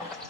Thank you.